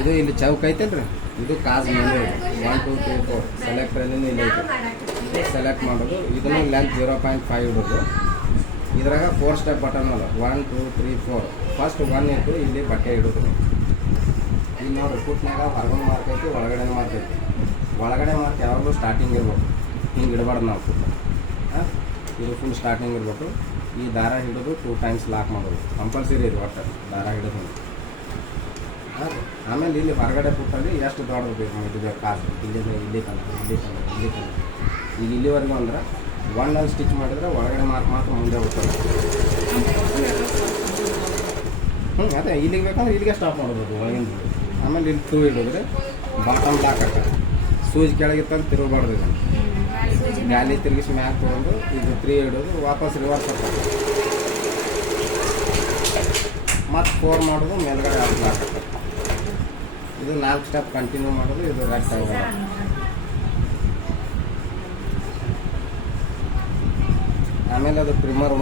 ಇದು ಇಲ್ಲಿ ಚೌಕ್ ಐತೇನ್ರಿ? ಇದು ಕಾಜ್ ಮೇಲೆ one two three four select ಇಲ್ಲಿ ಐತೆ. ಸೆಲೆಕ್ಟ್ ಮಾಡೋದು. ಇದನ್ನು ಲೆಂತ್ ಜೀರೋ ಪಾಯಿಂಟ್ ಫೈವ್ ಇಡೋದು. ಇದ್ರಾಗ ಫೋರ್ ಸ್ಟೆಪ್ ಬಟನ್ ಅಲ್ಲ. One two three four first one ಇಟ್ಟು ಇಲ್ಲಿ ಬಟ್ಟೆ ಇಡೋದು. ಇಲ್ಲಿ ನೋಡಿ ಫುಟ್ನಾಗ ಹೊರಗಡೆ ಮಾರ್ಕ್ ಐತಿ, ಒಳಗಡೆ ಮಾರ್ಕ್ ಐತಿ. ಒಳಗಡೆ ಮಾರ್ಕ್ ಯಾವಾಗಲೂ ಸ್ಟಾರ್ಟಿಂಗ್ ಇರ್ಬೇಕು. ಹಿಂಗೆ ಇಡಬಾರ್ದು ನಾವು ಫುಲ್ ಹಾಂ? ಇದು ಫುಲ್ ಸ್ಟಾರ್ಟಿಂಗ್ ಇರಬೇಕು. ಈ ದಾರ ಹಿಡಿದು ಟೂ ಟೈಮ್ಸ್ ಲಾಕ್ ಮಾಡೋದು. ಕಂಪಲ್ಸರಿ ಇದು ಒಟ್ಟು. ದಾರ ಹಿಡಿದು. ಆಮೇಲೆ ಇಲ್ಲಿ ಹೊರಗಡೆ ಕೂತಲ್ಲಿ ಎಷ್ಟು ದೊಡ್ಡದು ಬೇಕು ಇದು ಬೇಕು ಕಾಸು? ಇಲ್ಲಿಂದ ಇಲ್ಲಿ ತನಕ ಇಲ್ಲಿ ತನಕ ಇಲ್ಲಿ ತನಕ. ಈಗ ಇಲ್ಲಿವರೆಗೂ ಅಂದ್ರೆ ಅಲ್ಲಿ ಸ್ಟಿಚ್ ಮಾಡಿದ್ರೆ ಒಳಗಡೆ ಮಾರ್ಕ್ ಮಾತ್ರ ಮುಂದೆ ಹೋಗ್ತದೆ ಹ್ಞೂ ಅದೇ, ಇಲ್ಲಿಗೆ ಬೇಕಂದ್ರೆ ಇಲ್ಲಿಗೆ ಸ್ಟಾಪ್ ಮಾಡ್ಬೋದು ಒಳಗಿಂದ. ಆಮೇಲೆ ಇಲ್ಲಿ ಟೂ ಇಡಿದ್ರೆ ಬಾಟಮ್ ಲಾಕ್ ಹಾಕತ್ತೆ ಸೂಜಿ ಕೆಳಗಿತ್ತಂತ ತಿರುಗಬಾರ್ದು ಇದನ್ನು ಗಾಲಿ ತಿರುಗಿಸಿ ಮ್ಯಾಕ್ ತೊಗೊಂಡು ಇದು ತ್ರೀ ಇಡೋದು ವಾಪಸ್ ರಿವರ್ಸ್ ಆಗ್ತದೆ ಮತ್ತು ಫೋರ್ ಮಾಡೋದು ಮೇಲ್ಗಡೆ ಹಾಕಿ ಹಾಕತ್ತೆ ಇದು ನಾಲ್ಕು ಸ್ಟೆಪ್ ಕಂಟಿನ್ಯೂ ಮಾಡೋದು ಇದು ರಟ್ ಆಗೋದು ಆಮೇಲೆ ಅದು ಟ್ರಿಮ್ಮರ್